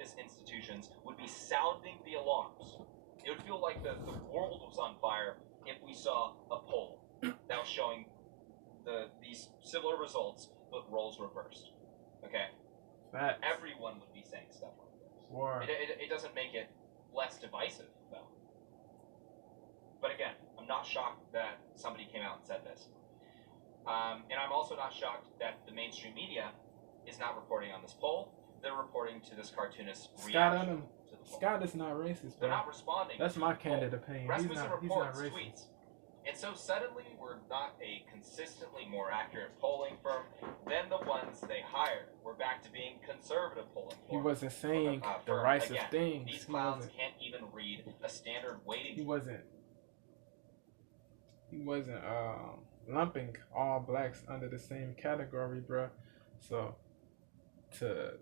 leftist institutions would be sounding the alarms. It would feel like the world was on fire if we saw a poll that was showing these similar results, but roles reversed. Okay? Facts. Everyone would be saying stuff like this. It doesn't make it less divisive, though. But again, I'm not shocked that somebody came out and said this. And I'm also not shocked that the mainstream media is not reporting on this poll. They're reporting to this cartoonist reaction to the poll. Scott is not racist, bro. They're not responding. That's my candid opinion. He's not racist. Tweets. And so suddenly we're not a consistently more accurate polling firm than the ones they hired. We're back to being conservative polling firm. He wasn't saying the racist things. These clowns can't even read a standard weighting. He wasn't lumping all blacks under the same category, bro. So to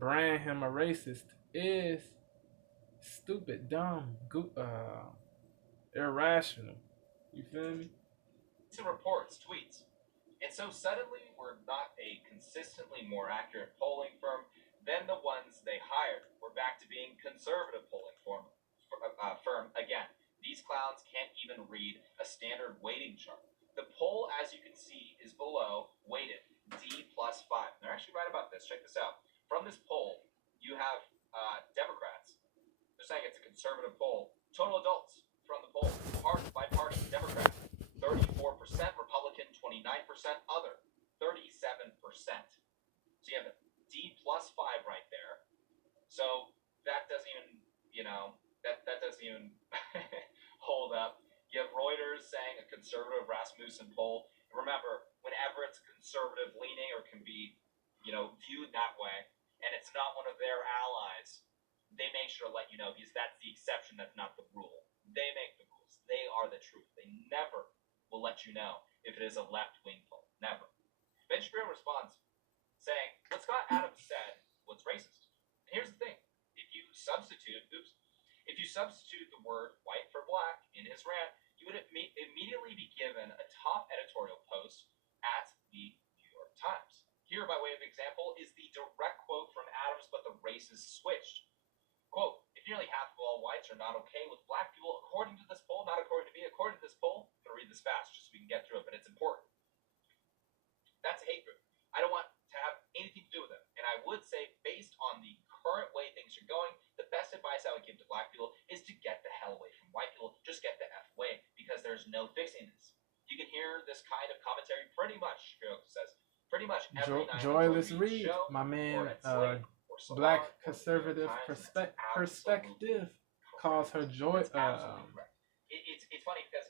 brand him a racist is stupid, dumb, irrational. You feel me? Reports, tweets. And so suddenly we're not a consistently more accurate polling firm than the ones they hired. We're back to being conservative polling firm again. These clowns can't even read a standard weighting chart. The poll, as you can see, is below, weighted D+5. They're actually right about this. Check this out. From this poll, you have Democrats. They're saying it's a conservative poll. Total adults from the poll. By party, Democrat, 34%, Republican, 29%, other, 37%. So you have a D+5 right there. So that doesn't even, that doesn't even hold up. You have Reuters saying a conservative Rasmussen poll. Remember, whenever it's conservative leaning or can be, viewed that way, and it's not one of their allies, they make sure to let you know, because that's the exception, that's not the rule. They make the rules. They are the truth. They never will let you know if it is a left-wing poll. Never. Ben Shapiro responds saying, what Scott Adams said was racist. And here's the thing. If you substitute the word white for black in his rant, you would immediately be given a top editorial post at the New York Times. Here, by way of example, is the direct quote from Adams, but the race is switched. Quote, if nearly half of all whites are not okay with black people, according to this poll, not according to me, according to this poll, I'm going to read this fast just so we can get through it, but it's important. That's a hate group. I don't want to have anything to do with it. And I would say, based on the current way things are going, the best advice I would give to black people is to get the hell away from white people. Just get the F away, because there's no fixing this. You can hear this kind of commentary pretty much, Shapiro says, pretty much every night. Joyless Reed, my man, Black Conservative Perspective calls her joy. It's funny because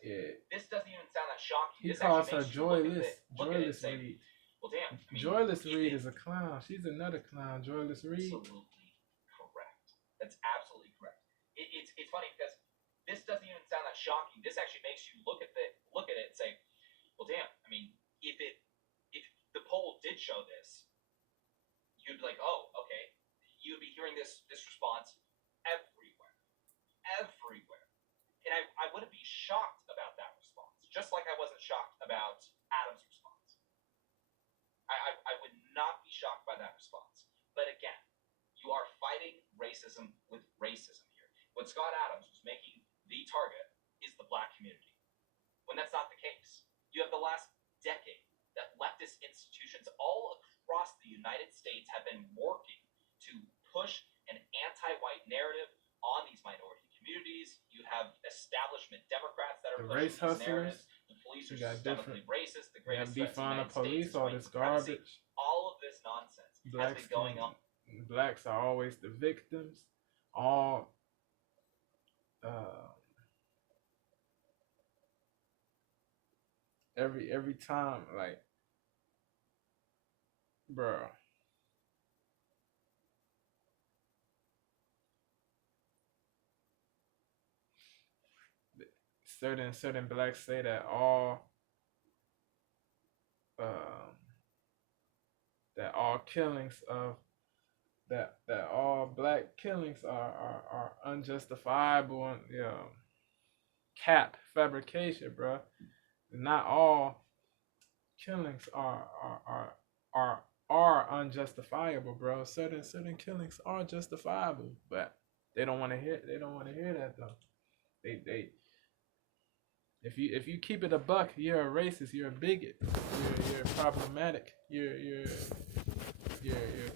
this doesn't even sound that shocking. He calls her joyless. Joyless Reed. Well, damn. Joyless Reed is a clown. She's another clown. Joyless Reed. Absolutely correct. That's absolutely correct. It's funny because this doesn't even sound that shocking. This actually makes you look at it and say, well, damn. I mean, if the poll did show this, you'd be like, oh, okay. You'd be hearing this response everywhere. And I wouldn't be shocked about that response, just like I wasn't shocked about Adam's response. I would not be shocked by that response. But again, you are fighting racism with racism here. When Scott Adams was making the target is the black community, when that's not the case. You have the last decade that leftist institutions all across the United States have been working to push an anti-white narrative on these minority communities. You have establishment Democrats that are pushing these narratives. The police are systemically racist. The greatest threats in the United States, all this garbage. All of this nonsense has been going on. Blacks are always the victims. All every time, like, bro. Certain blacks say that all killings of that all black killings are unjustifiable and cap fabrication, bro. Not all killings are are unjustifiable, bro. Certain killings are justifiable, but they don't want to hear. They don't want to hear that though. They if you keep it a buck, you're a racist. You're a bigot. You're problematic. You're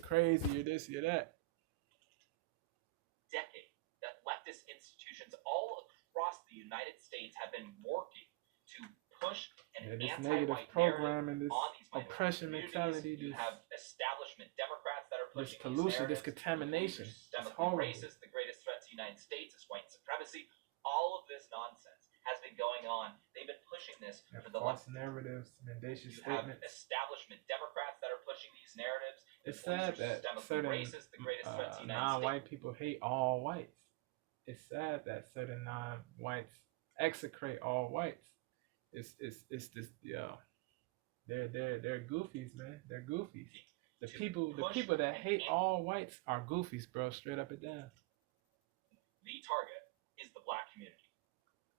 crazy. You're this. You're that. Decade that leftist institutions all across the United States have been working to push an This negative anti-white program and narrative this on these oppression minority mentality, communities. You this have establishment Democrats that are this pushing pollution, these this narratives. contamination. Police It's are systemically horrible. racist. The greatest threat to the United States is white supremacy. All of this nonsense has been going on. They've been pushing this And for the false last. narratives, mendacious You have statements. establishment Democrats that are pushing these narratives. It's sad that certain racist, the greatest threat to the United non-white people hate all whites. It's sad that certain non-whites execrate all whites. It's this they're goofies, man. They're goofies. The people that hate all whites are goofies, bro. Straight up and down. The target is the black community.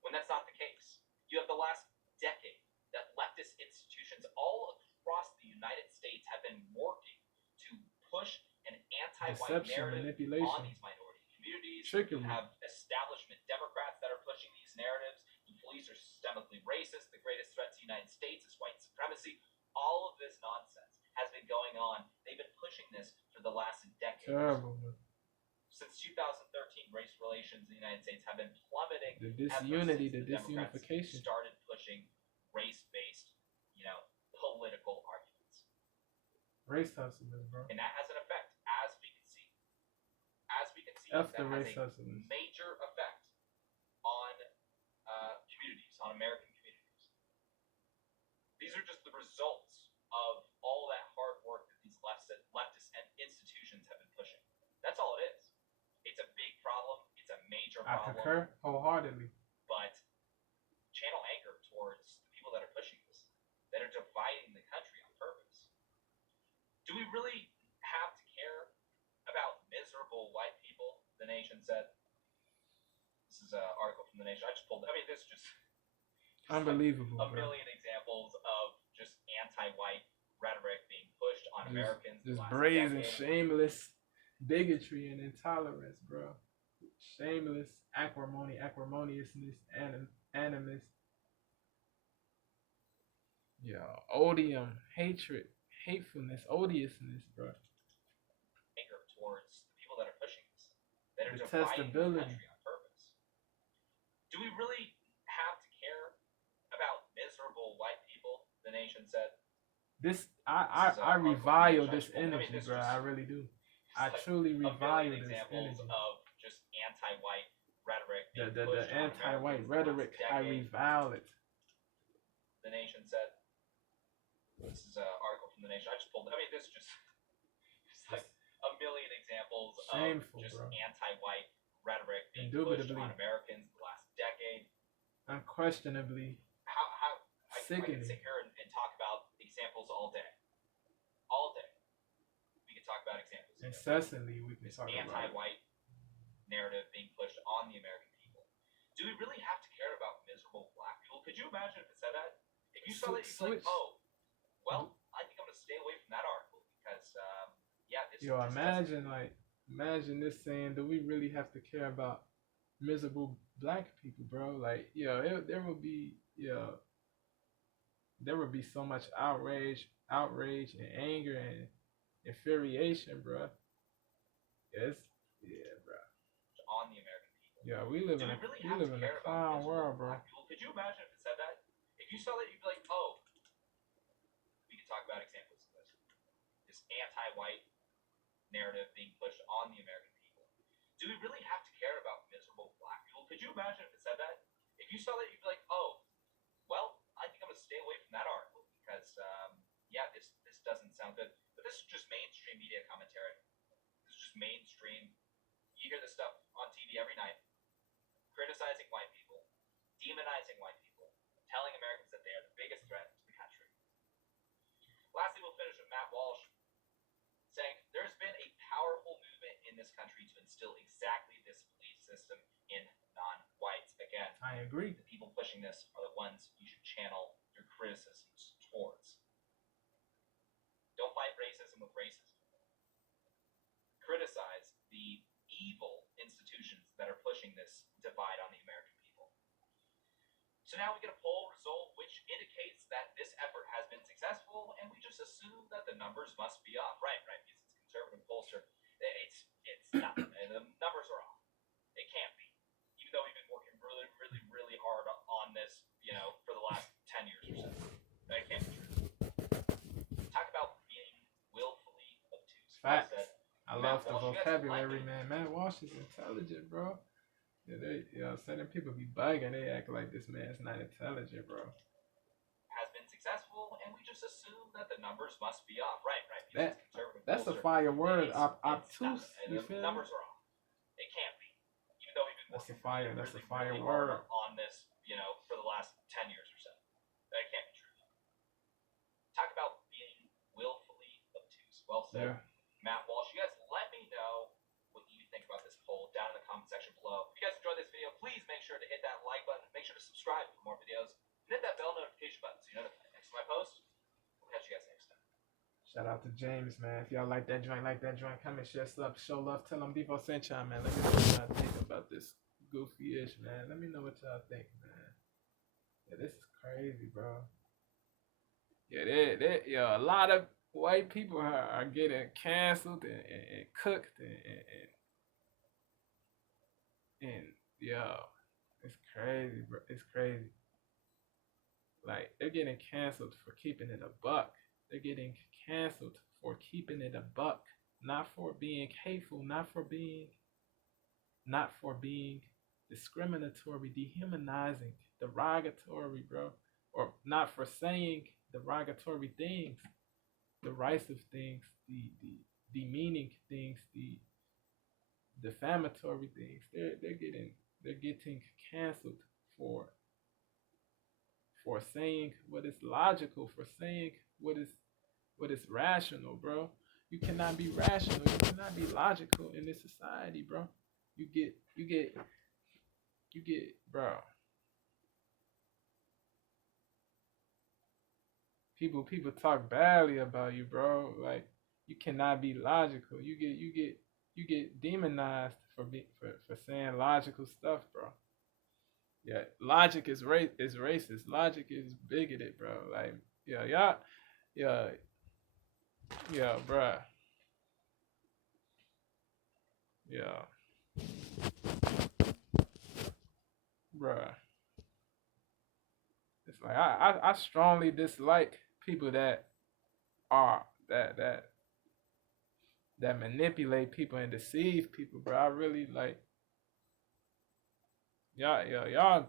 When that's not the case, you have the last decade that leftist institutions all across the United States have been working to push an anti-white Deception, narrative manipulation, on these minority communities. trickery. You have establishment Democrats that are pushing these narratives. The police are systemically racist. The greatest threat to the United States is white supremacy. All of this nonsense has been going on. They've been pushing this for the last decade. Terrible, man. Since 2013, race relations in the United States have been plummeting. The disunity, the Democrats disunification. started pushing race-based, political arguments. Race hustlers, bro. And that has an effect, as we can see. F that the race has a hustlers. major effect on communities, on American communities. These are just the results of all that hard work that these leftist institutions have been pushing. That's all it is. It's a big problem. It's a major I problem. concur wholeheartedly. But channel anger towards the people that are pushing this, that are dividing the country on purpose. Do we really have to care about miserable white people? The Nation said. This is an article from the Nation. I just pulled it. I mean, this is just unbelievable. Like a million examples of just anti-white rhetoric being pushed on Americans. This brazen, shameless bigotry and intolerance, bro. Shameless acrimoniousness, animus. Odium, hatred, hatefulness, odiousness, bro. Anger towards the people that are pushing this, that are dividing Detestability. the country on purpose. Do we really have to care about miserable white people? The Nation said. I revile this energy, bro. I really do. I truly revile this energy. Of just anti-white rhetoric. The anti-white rhetoric, I revile it. The Nation said. This is an article from the Nation. I just pulled it. I mean, this is just like a million examples Shameful, of just bro. anti-white rhetoric being pushed on Americans the last decade. Unquestionably. I can sit here and talk about examples all day. All day. We can talk about examples. Incessantly, we can talk about anti-white narrative being pushed on the American people. Do we really have to care about miserable black people? Could you imagine if it said that? If you saw that, you'd be like, oh, well, I think I'm going to stay away from that article because, imagine this saying, do we really have to care about miserable black people, bro? Like, there would be so much outrage and anger and infuriation, bro. Bro. On the American people. Yeah, we live in a clown world, bro. Could you imagine if it said that? If you saw that, you'd be like, oh, we can talk about examples of this. This anti-white narrative being pushed on the American people. Do we really have to care about miserable black people? Could you imagine if it said that? If you saw that, you'd be like, oh, well, I think I'm going to stay away from that article because, this doesn't sound good. But this is just mainstream media commentary. This is just mainstream. You hear this stuff on TV every night, criticizing white people, demonizing white people, telling Americans that they are the biggest threat to the country. Lastly, we'll finish with Matt Walsh saying there's been a powerful movement in this country to instill exactly this belief system in non-whites. Again, I agree. The people pushing this are the ones you should channel your criticisms towards. Don't fight racism with evil institutions that are pushing this divide on the American people. So now we get a poll result which indicates that this effort has been successful, and we just assume that the numbers must be off. Right, because it's conservative pollster. It's not. The numbers are off. It can't be. Even though we've been working really hard on this, for the last 10 years or so. That can't be true. Talk about being willfully obtuse. Facts. I love the Walsh, vocabulary, man. Matt Walsh is intelligent, bro. Yeah, certain people be bugging. They act like this man's not intelligent, bro. Has been successful, and we just assume that the numbers must be off. Right. That's a fire word. Obtuse. You feel? The numbers are off. It can't be. Even though we've been That's working a fire really word hard on this, for the last 10 years or so. That can't be true. Talk about being willfully obtuse. Well said. Yeah. Matt Walsh, you guys let me know what you think about this poll down in the comment section below. If you guys enjoyed this video, please make sure to hit that like button. Make sure to subscribe for more videos. And hit that bell notification button so you're notified next to my post. We'll catch you guys next time. Shout out to James, man. If y'all like that joint, come and share stuff, show love, tell them Devo sent y'all, man. Let me know what y'all think about this goofy-ish, man. Let me know what y'all think, man. Yeah, this is crazy, bro. Yeah, a lot of white people are getting canceled and cooked and yeah, it's crazy, bro. It's crazy. Like, they're getting canceled for keeping it a buck. They're getting canceled for keeping it a buck, not for being hateful, not for being discriminatory, dehumanizing, derogatory, bro, or not for saying derogatory things, derisive things, the demeaning things, the defamatory things. They're getting canceled for saying what is logical, for saying what is rational, bro. You cannot be rational, you cannot be logical in this society, bro. You get, bro. People talk badly about you, bro. Like, you cannot be logical. You get demonized for saying logical stuff, bro. Yeah, logic is racist. Logic is bigoted, bro. Like, yeah, bro. Yeah, bro. It's like I strongly dislike people that manipulate people and deceive people, bro. I really like y'all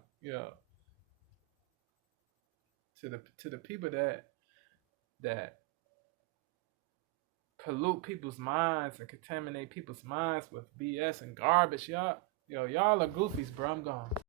to the people that pollute people's minds and contaminate people's minds with BS and garbage, y'all are goofies, bro. I'm gone.